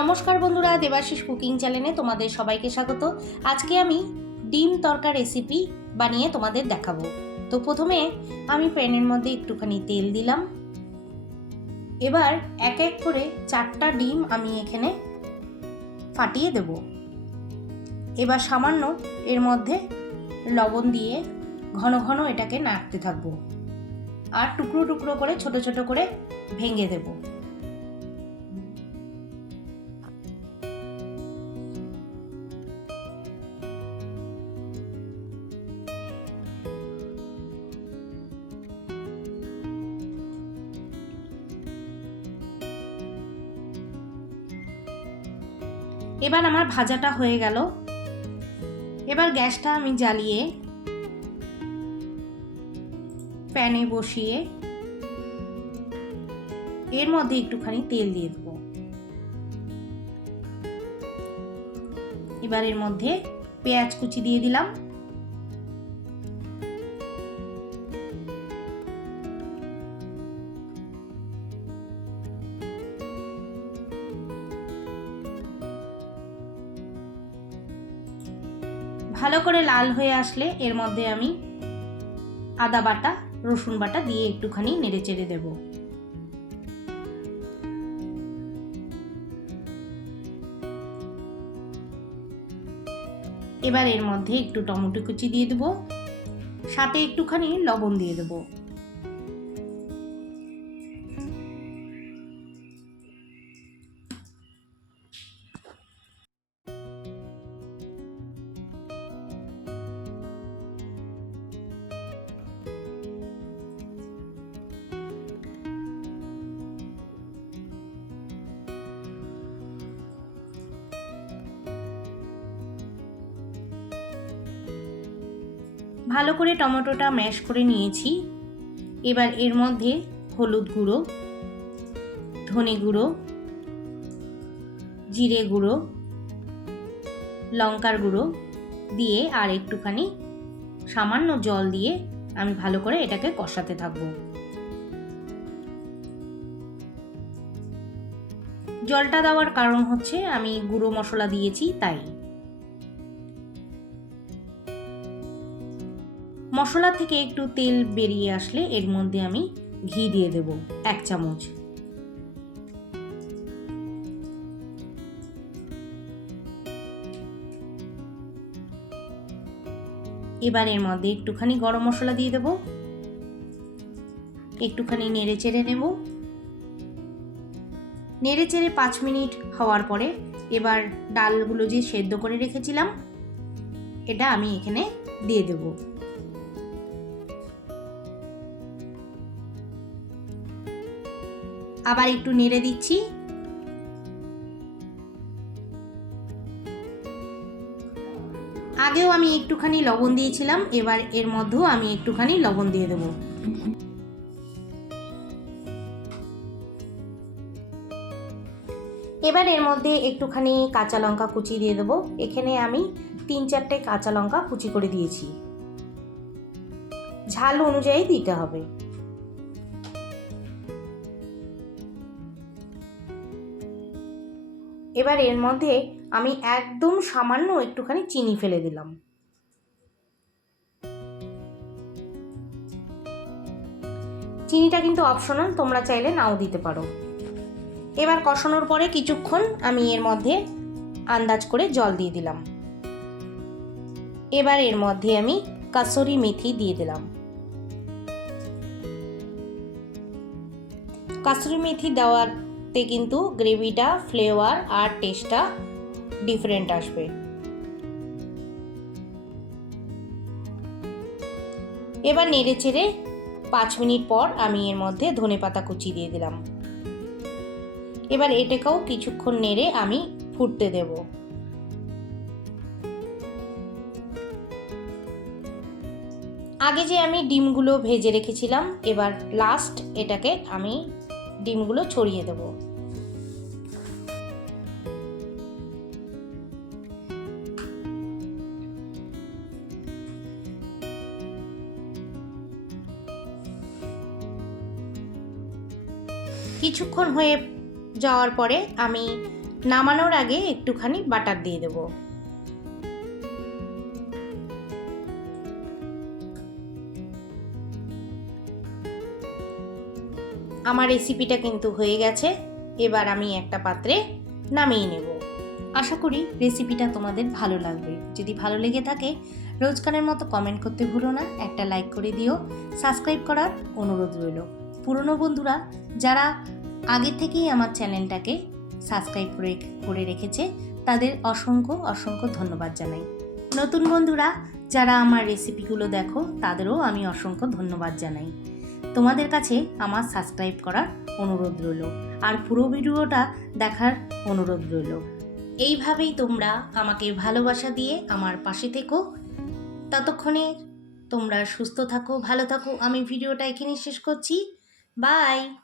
নমস্কার বন্ধুরা, দেবাশিস কুকিং চ্যানেলে তোমাদের সবাইকে স্বাগত। আজকে আমি ডিম তড়কা রেসিপি বানিয়ে তোমাদের দেখাবো। তো প্রথমে আমি প্যানের মধ্যে একটুখানি তেল দিলাম। এবার এক এক করে 4টা ডিম আমি এখানে ফাটিয়ে দেব। এবার সামান্য এর মধ্যে লবণ দিয়ে ঘন ঘন এটাকে নাড়তে থাকবো আর টুকরো টুকরো করে ছোট ছোট করে ভেঙে দেব। এবার আমার ভাজাটা হয়ে গেল। এবার গ্যাসটা আমি জ্বালিয়ে প্যানে বসিয়ে এর মধ্যে একটুখানি তেল দিয়ে দেবো। এবার এর মধ্যে পেঁয়াজ কুচি দিয়ে দিলাম। ভালো করে লাল হয়ে আসলে এর মধ্যে আমি আদা বাটা রসুন বাটা দিয়ে একটুখানি নেড়ে চেড়ে দেব। এবার এর মধ্যে একটু টমেটো কুচি দিয়ে দেব, সাথে একটুখানি লবণ দিয়ে দেব। ভালো করে টমেটোটা ম্যাশ করে নিয়েছি। এবার এর মধ্যে হলুদ গুঁড়ো, ধনে গুঁড়ো, জিরে গুঁড়ো, লঙ্কার গুঁড়ো দিয়ে আর একটুখানি সামান্য জল দিয়ে আমি ভালো করে এটাকে কষাতে থাকবো। জলটা দেওয়ার কারণ হচ্ছে আমি গুঁড়ো মশলা দিয়েছি তাই। মশলা থেকে একটু তেল বেরিয়ে আসলে এর মধ্যে আমি ঘি দিয়ে দেব 1 চামচ। এবার এর মধ্যে একটুখানি গরম মশলা দিয়ে দেব, একটুখানি নেড়ে চেড়ে নেব। নেড়ে চেড়ে 5 মিনিট হওয়ার পরে এবার ডালগুলো যে সেদ্ধ করে রেখেছিলাম এটা আমি এখানে দিয়ে দেব। আবার একটু নেড়ে দিচ্ছি। আগেও আমি একটুখানি লবণ দিয়েছিলাম, এবার এর মধ্যেও আমি একটুখানি লবণ দিয়ে দেব। এবার এর মধ্যে একটুখানি কাঁচা লঙ্কা কুচি দিয়ে দেব। এখানে আমি 3-4টে কাঁচা লঙ্কা কুচি করে দিয়েছি, ঝাল অনুযায়ী দিতে হবে। এবার এর মধ্যে আমি একদম সামান্য একটুখানি চিনি ফেলে দিলাম। চিনিটা কিন্তু অপশনাল, তোমরা চাইলে নাও দিতে পারো। এবার কষানোর পরে কিছুক্ষণ আমি এর মধ্যে আন্দাজ করে জল দিয়ে দিলাম। এবার এর মধ্যে আমি কাসুরি মেথি দিয়ে দিলাম। কাসুরি মেথি দেওয়াতে কিন্তু গ্রেভিটা ফ্লেভার আর টেস্টটা ডিফারেন্ট আসবে। এবার নেড়ে চেড়ে 5 মিনিট পর আমি এর মধ্যে ধনেপাতা কুচি দিয়ে দিলাম। এবার এটাকেও কিছুক্ষণ নেড়ে আমি ফুটতে দেব। আগে যে আমি ডিমগুলো ভেজে রেখেছিলাম, এবার লাস্ট এটাকে আমি ডিমগুলো ছড়িয়ে দেব। কিছুক্ষণ হয়ে যাওয়ার পরে আমি নামানোর আগে একটুখানি বাটার দিয়ে দেবো। আমার রেসিপিটা কিন্তু হয়ে গেছে। এবার আমি একটা পাত্রে নামিয়ে নেব। আশা করি রেসিপিটা তোমাদের ভালো লাগবে। যদি ভালো লেগে থাকে রোজকারের মতো কমেন্ট করতে ভুলো না, একটা লাইক করে দিও, সাবস্ক্রাইব করার অনুরোধ রইল। পুরনো বন্ধুরা যারা আগে থেকেই আমার চ্যানেলটাকে সাবস্ক্রাইব করে রেখেছে তাদের অসংখ্য অসংখ্য ধন্যবাদ জানাই। নতুন বন্ধুরা যারা আমার রেসিপিগুলো দেখো তাদেরও আমি অসংখ্য ধন্যবাদ জানাই। তোমাদের কাছে আমার সাবস্ক্রাইব করার অনুরোধ রইল আর পুরো ভিডিওটা দেখার অনুরোধ রইল। এইভাবেই তোমরা আমাকে ভালোবাসা দিয়ে আমার পাশে থেকো। ততক্ষণে তোমরা সুস্থ থাকো, ভালো থাকো। আমি ভিডিওটা এখানেই শেষ করছি। বাই।